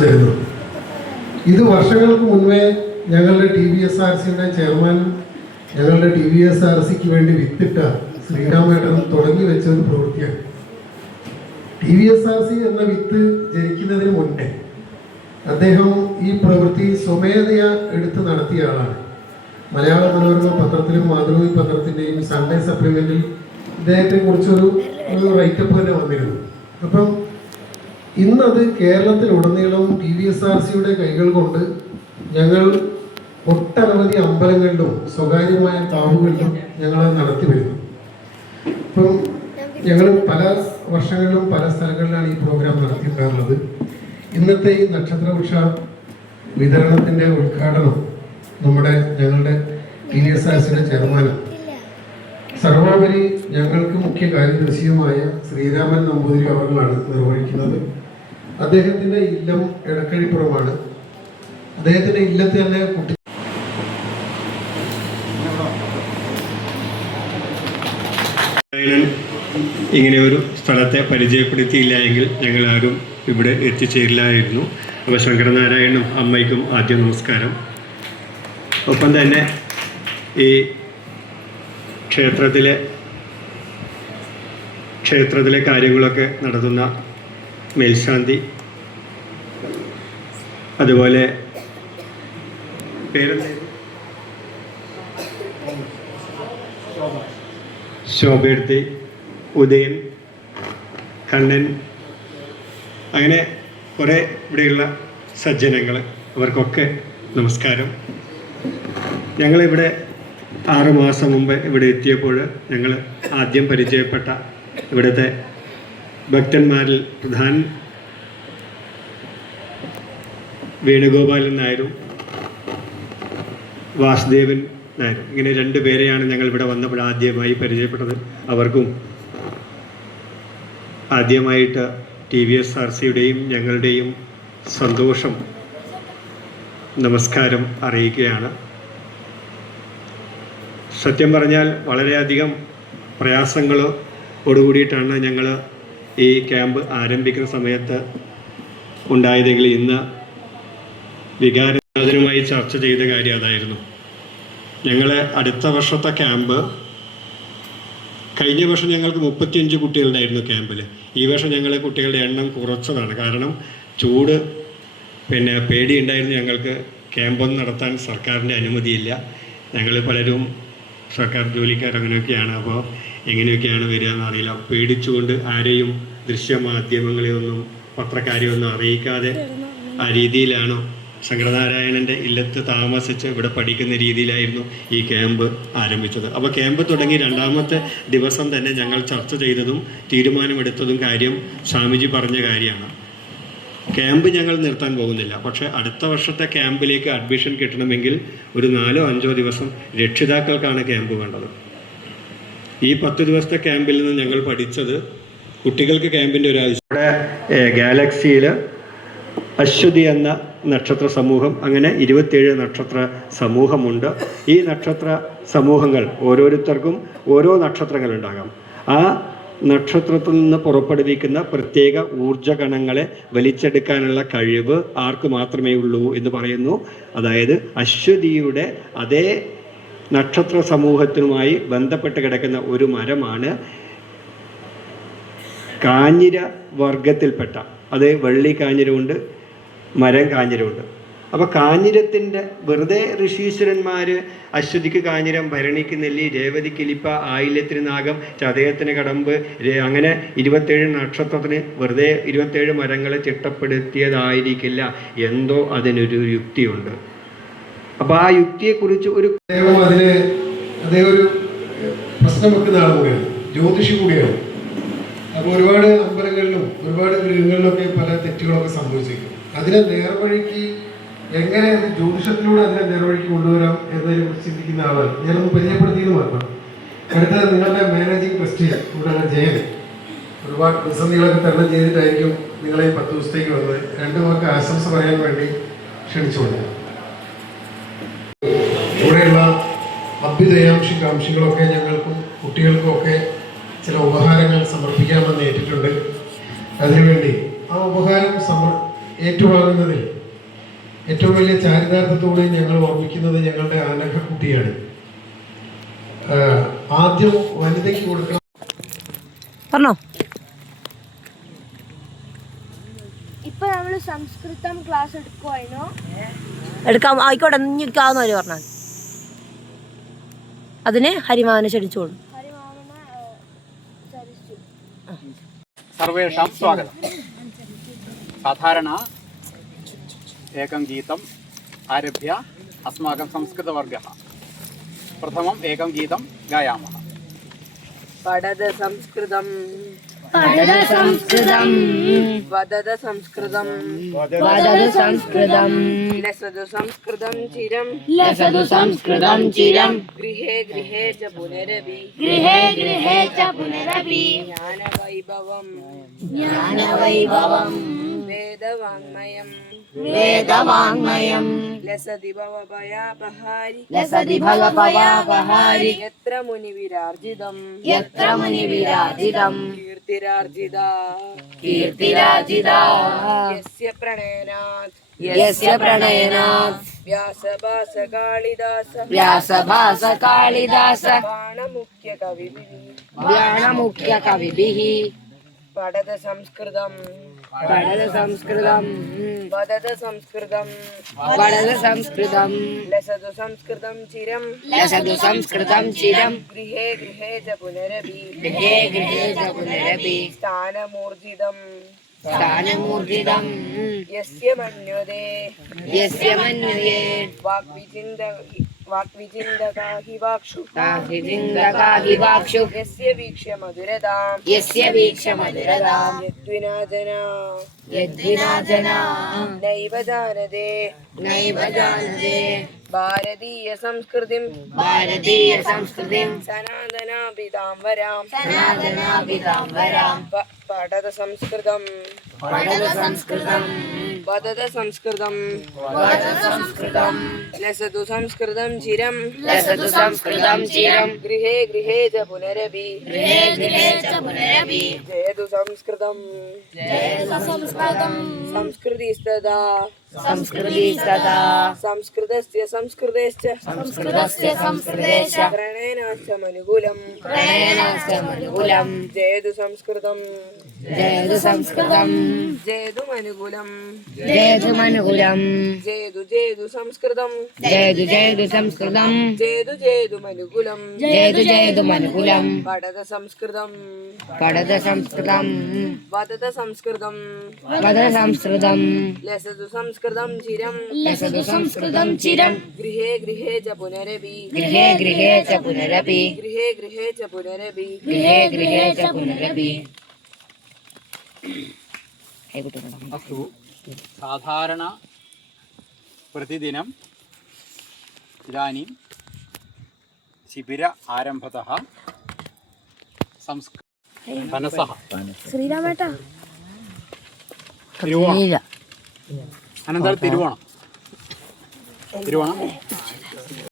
തരുന്നു. ഇത് വർഷങ്ങൾക്ക് മുൻപേ ഞങ്ങളുടെ TVSRCയുടെ ചെയർമാനും ഞങ്ങളുടെ TVSRCക്ക് വേണ്ടി വിത്തിട്ട ശ്രീരാമേട്ടൻ തുടങ്ങി വെച്ച ഒരു പ്രവൃത്തിയാണ്. TVSRC എന്ന വിത്ത് ജനിക്കുന്നതിന് മുന്നേ അദ്ദേഹം ഈ പ്രവൃത്തി സ്വമേധയാ എടുത്ത് നടത്തിയ ആളാണ്. മലയാള മനോരമ പത്രത്തിലും മാതൃഭൂമി പത്രത്തിൻ്റെയും സൺഡേ സപ്ലിമെൻറ്റിൽ ഇദ്ദേഹത്തെ കുറിച്ചൊരു റൈറ്റപ്പ് തന്നെ വന്നിരുന്നു. അപ്പം ഇന്നത് കേരളത്തിലുടനീളം TVSRCയുടെ കൈകൾ കൊണ്ട് ഞങ്ങൾ ഒട്ടനവധി അമ്പലങ്ങളിലും സ്വകാര്യമായ കാവുകളിലും ഞങ്ങൾ നടത്തി വരുന്നു. ഇപ്പം ഞങ്ങൾ പല വർഷങ്ങളിലും പല സ്ഥലങ്ങളിലാണ് ഈ പ്രോഗ്രാം നടത്തിയിട്ടുള്ളത്. ഇന്നത്തെ ഈ നക്ഷത്രവൃക്ഷ വിതരണത്തിൻ്റെ ഉദ്ഘാടനം ഞങ്ങളുടെ TVSRCയുടെ ചെയർമാനും സർവോപരി ഞങ്ങൾക്ക് മുഖ്യ കാര്യദർശിയുമായ ശ്രീരാമൻ നമ്പൂതിരി അവர்களാണ് നിർവഹിക്കുന്നത്. അദ്ദേഹത്തിൻ്റെ ഇല്ലം എടക്കഴിപ്പുറമാണ്. അദ്ദേഹത്തിൻ്റെ ഇല്ലത്ത് തന്നെ ഇങ്ങനെ ഒരു സ്ഥലത്തെ പരിചയപ്പെടുത്തിയില്ല എങ്കിൽ ഞങ്ങളാരും ഇവിടെ എത്തിച്ചേരില്ലായിരുന്നു. അപ്പോൾ ശങ്കരനാരായണനും അമ്മയ്ക്കും ആദ്യം നമസ്കാരം. ഒപ്പം തന്നെ ഈ ക്ഷേത്രത്തിലെ കാര്യങ്ങളൊക്കെ നടത്തുന്ന മേൽശാന്തി, അതുപോലെ ശോഭേർത്തി, ഉദയൻ, കണ്ണൻ, അങ്ങനെ കുറേ ഇവിടെയുള്ള സജ്ജനങ്ങൾ, അവർക്കൊക്കെ നമസ്കാരം. ഞങ്ങളിവിടെ 6 മാസം മുമ്പ് ഇവിടെ എത്തിയപ്പോൾ ഞങ്ങൾ ആദ്യം പരിചയപ്പെട്ട ഇവിടുത്തെ ഭക്തന്മാരിൽ പ്രധാൻ വേണുഗോപാലൻ നായരും വാസുദേവൻ നായരും, ഇങ്ങനെ 2 പേരെയാണ് ഞങ്ങൾ ഇവിടെ വന്നപ്പോൾ ആദ്യമായി പരിചയപ്പെട്ടത്. അവർക്കും ആദ്യമായിട്ട് TVSRCയുടെയും ഞങ്ങളുടെയും സന്തോഷം നമസ്കാരം അറിയിക്കുകയാണ്. സത്യം പറഞ്ഞാൽ വളരെയധികം പ്രയാസങ്ങളോടുകൂടിയിട്ടാണ് ഞങ്ങൾ ഈ ക്യാമ്പ് ആരംഭിക്കുന്ന സമയത്ത് ഉണ്ടായതെങ്കിൽ ഇന്ന് വികാരനാഥനുമായി ചർച്ച ചെയ്ത കാര്യം അതായിരുന്നു. ഞങ്ങൾ അടുത്ത വർഷത്തെ ക്യാമ്പ്, കഴിഞ്ഞ വർഷം ഞങ്ങൾക്ക് 35 കുട്ടികളുണ്ടായിരുന്നു ക്യാമ്പിൽ. ഈ വർഷം ഞങ്ങൾ കുട്ടികളുടെ എണ്ണം കുറച്ചതാണ്. കാരണം ചൂട് പേടിയുണ്ടായിരുന്നു ഞങ്ങൾക്ക്. ക്യാമ്പൊന്നും നടത്താൻ സർക്കാരിൻ്റെ അനുമതിയില്ല. ഞങ്ങൾ പലരും സർക്കാർ ജോലിക്കാർ അങ്ങനെയൊക്കെയാണ്. അപ്പോൾ എങ്ങനെയൊക്കെയാണ് വരിക എന്നറിയില്ല. പേടിച്ചുകൊണ്ട് ആരെയും ദൃശ്യമാധ്യമങ്ങളെയൊന്നും പത്രക്കാരെയൊന്നും അറിയിക്കാതെ ആ രീതിയിലാണോ ശങ്കരനാരായണൻ്റെ ഇല്ലത്ത് താമസിച്ച് ഇവിടെ പഠിക്കുന്ന രീതിയിലായിരുന്നു ഈ ക്യാമ്പ് ആരംഭിച്ചത്. അപ്പോൾ ക്യാമ്പ് തുടങ്ങി 2ാമത്തെ ദിവസം തന്നെ ഞങ്ങൾ ചർച്ച ചെയ്തതും തീരുമാനമെടുത്തതും കാര്യം സ്വാമിജി പറഞ്ഞ കാര്യമാണ്. ക്യാമ്പ് ഞങ്ങൾ നിർത്താൻ പോകുന്നില്ല. പക്ഷേ അടുത്ത വർഷത്തെ ക്യാമ്പിലേക്ക് അഡ്മിഷൻ കിട്ടണമെങ്കിൽ ഒരു 4-5 ദിവസം രക്ഷിതാക്കൾക്കാണ് ക്യാമ്പ് വേണ്ടത്. ഈ 10 ദിവസത്തെ ക്യാമ്പിൽ നിന്ന് ഞങ്ങൾ പഠിച്ചത് കുട്ടികൾക്ക് ക്യാമ്പിൻ്റെ ഒരു ആവശ്യം. ഇവിടെ ഗാലക്സിയിൽ അശ്വതി എന്ന നക്ഷത്ര സമൂഹം, അങ്ങനെ 27 നക്ഷത്ര സമൂഹമുണ്ട്. ഈ നക്ഷത്ര സമൂഹങ്ങൾ ഓരോരുത്തർക്കും ഓരോ നക്ഷത്രങ്ങളുണ്ടാകാം. ആ നക്ഷത്രത്തിൽ നിന്ന് പുറപ്പെടുവിക്കുന്ന പ്രത്യേക ഊർജ്ജകണങ്ങളെ വലിച്ചെടുക്കാനുള്ള കഴിവ് ആർക്ക് മാത്രമേ ഉള്ളൂ എന്ന് പറയുന്നു. അതായത് അശ്വതിയുടെ അതേ നക്ഷത്ര സമൂഹത്തിനുമായി ബന്ധപ്പെട്ട് കിടക്കുന്ന ഒരു മരമാണ് കാഞ്ഞിര വർഗത്തിൽപ്പെട്ട, അത് വള്ളി കാഞ്ഞിരമുണ്ട്, മരം കാഞ്ഞിരമുണ്ട്. അപ്പോൾ കാഞ്ഞിരത്തിൻ്റെ വെറുതെ ഋഷീശ്വരന്മാർ അശ്വതിക്ക് കാഞ്ഞിരം, ഭരണിക്ക് നെല്ലി, രേവതിക്ക് ലിപ്പ, ആയില്യത്തിന് നാഗം, ചതയത്തിന് കടമ്പ്, അങ്ങനെ 27 നക്ഷത്രത്തിന് വെറുതെ 27 മരങ്ങളെ ചിട്ടപ്പെടുത്തിയതായിരിക്കില്ല. എന്തോ അതിനൊരു യുക്തിയുണ്ട്. അപ്പോൾ ആ യുക്തിയെക്കുറിച്ച് അദ്ദേഹം ഒരു പ്രശ്നം വെക്കുന്ന ആൾ കൂടിയാണ്, ജ്യോതിഷി കൂടിയാണ്. അപ്പോൾ ഒരുപാട് അമ്പലങ്ങളിലും ഒരുപാട് ഗൃഹങ്ങളിലൊക്കെ പല തെറ്റുകളൊക്കെ സംഭവിച്ചേക്കും. അതിനെ നേർവഴിക്ക് എങ്ങനെ ജ്യോതിഷത്തിലൂടെ അതിനെ നേർവഴിക്ക് കൊണ്ടുവരാം എന്നതിനെ കുറിച്ച് ചിന്തിക്കുന്ന ആളാണ്. ഞാനൊന്ന് പരിചയപ്പെടുത്തിയെന്ന് മാത്രം. അടുത്തത് നിങ്ങളുടെ മാനേജിങ് ട്രസ്റ്റി ഇവിടെ ജയൻ ഒരുപാട് പ്രതിസന്ധികളൊക്കെ തരണം ചെയ്തിട്ടായിരിക്കും നിങ്ങളെ 10 ദിവസത്തേക്ക് വന്നത്. 2 പേർക്ക് ആശംസ പറയാൻ വേണ്ടി ക്ഷണിച്ചുകൊണ്ട് ഇവിടെയുള്ള അഭ്യുദയാംശികളൊക്കെ ഞങ്ങൾക്കും കുട്ടികൾക്കും ഒക്കെ ചില ഉപഹാരങ്ങൾ സമർപ്പിക്കാമെന്ന് ഏറ്റിട്ടുണ്ട്. അതിനുവേണ്ടി ആ ഉപഹാരം ഏറ്റുവാങ്ങുന്നതിൽ ഏറ്റവും വലിയ ചാരിതാർത്ഥത്തോടെ ഞങ്ങൾ ഓർമ്മിക്കുന്നത് ഞങ്ങളുടെ അനഘക്കുട്ടിയാണ്. ആദ്യം വനിതയ്ക്ക് കൊടുക്കണം. പറഞ്ഞോ. ഇപ്പൊ നമ്മള് സംസ്കൃതം ക്ലാസ് എടുക്കുവായിരുന്നു. എടുക്കാം, ആയിക്കോട്ടെ, എനിക്കാവുന്നവര് പറഞ്ഞാൽ അതിന് ഹരിമാവനെ ക്ഷണിച്ചോളൂ. सर्वेषां स्वागतम्। साधारण एकं गीतम् आरभ्य अस्माकं संस्कृतवर्गः प्रथमम् एकं गीतं गायामः। पठद संस्कृतं പഠന സംസ്കൃതം वदद संस्कृतं വദതു സംസ്കൃതം लसतु संस्कृतं चिरं ലസതു സംസ്കൃതം ചിരം गृहे गृहे च पुनरपि ഗൃഹേ ഗൃഹേ ച പുനരപി ज्ञानवैभवं ജ്ഞാനവൈഭവം वेदवाङ्मयं വേദവാങ്മയം लसति भवभयापहारि ലസതി ഭവഭയാപഹാരി यत्र मुनिविरार्जितं യത്ര മുനിവിരാജിതം कीर्तिरार्जिता കീർത്തിരാജിതാ यस्य प्रणयनात् യസ്യ പ്രണയനാത് व्यासभासकालिदास വ്യാസഭാസ കാളിദാസ बाणमुख्यकविभिः വ്യാണമുഖ്യ കവിഭിः पठद संस्कृतं പഠന സംസ്കൃതം वदद संस्कृतं പഠന സംസ്കൃതം लसतु संस्कृतं चिरं ലസതു സംസ്കൃതം ചിരം गृहे गृहे च पुनरपि ഗൃഹേ ഗൃഹേ ച പുനരപി स्थानमूर्जितं സ്ഥാനമൂർജിതം यस्य मन्यते യസ്യ മന്യേ वाक्विचिन्तका हि वाक्षु താഹി ചിന്തകാ ഹി വാക്ഷു यस्य वीक्ष्य मधुरतां യസ്യ വീക്ഷ മധുരതാം यद्विना जना യദ്വിനാ ജനാ नैव जानते നൈവ ജാനതേ भारतीय संस्कृतिं ഭാരതീയ സംസ്കൃതിം सनातनापिताम्बरां സനാതനാപിതാംബരാം पठद संस्कृतं പഠന സംസ്കൃതം वदद संस्कृतं വദ സംസ്കൃതം लसतु संस्कृतं चिरं ലസതു സംസ്കൃതം ചിരം गृहे गृहे च पुनरपि ഗൃഹേ गृहे च पुनरपि जयतु संस्कृतं संस्कृतिस्तदा संस्कृतिस्तदा संस्कृतस्य संस्कृतेश्च संस्कृतस्य संस्कृतेश्च प्रणयनाश्च मनुकुलं प्रणयनाश्च मनुकुलं जयतु संस्कृतं जयतु संस्कृतं जयतु मनुकुलं जयतु मनुकुलं जयतु संस्कृतं जयतु संस्कृतं जयतु मनुकुलं जयतु मनुकुलं पठद संस्कृतं पठद संस्कृतं वदद संस्कृतं वद संस्कृतं लसतु संस्कृतं चिरं लसतु संस्कृतं चिरं गृहे गृहे च पुनरपि गृहे गृहे च पुनरपि गृहे गृहे च पुनरपि गृहे गृहे च पुनरपि अस्तु साधारण प्रतिदिनं इदानीं शिबिर आरम्भतः धनसः ശ്രീരാമേട്ടാ तिरुवोणम् अनन्तरं तिरुवोणं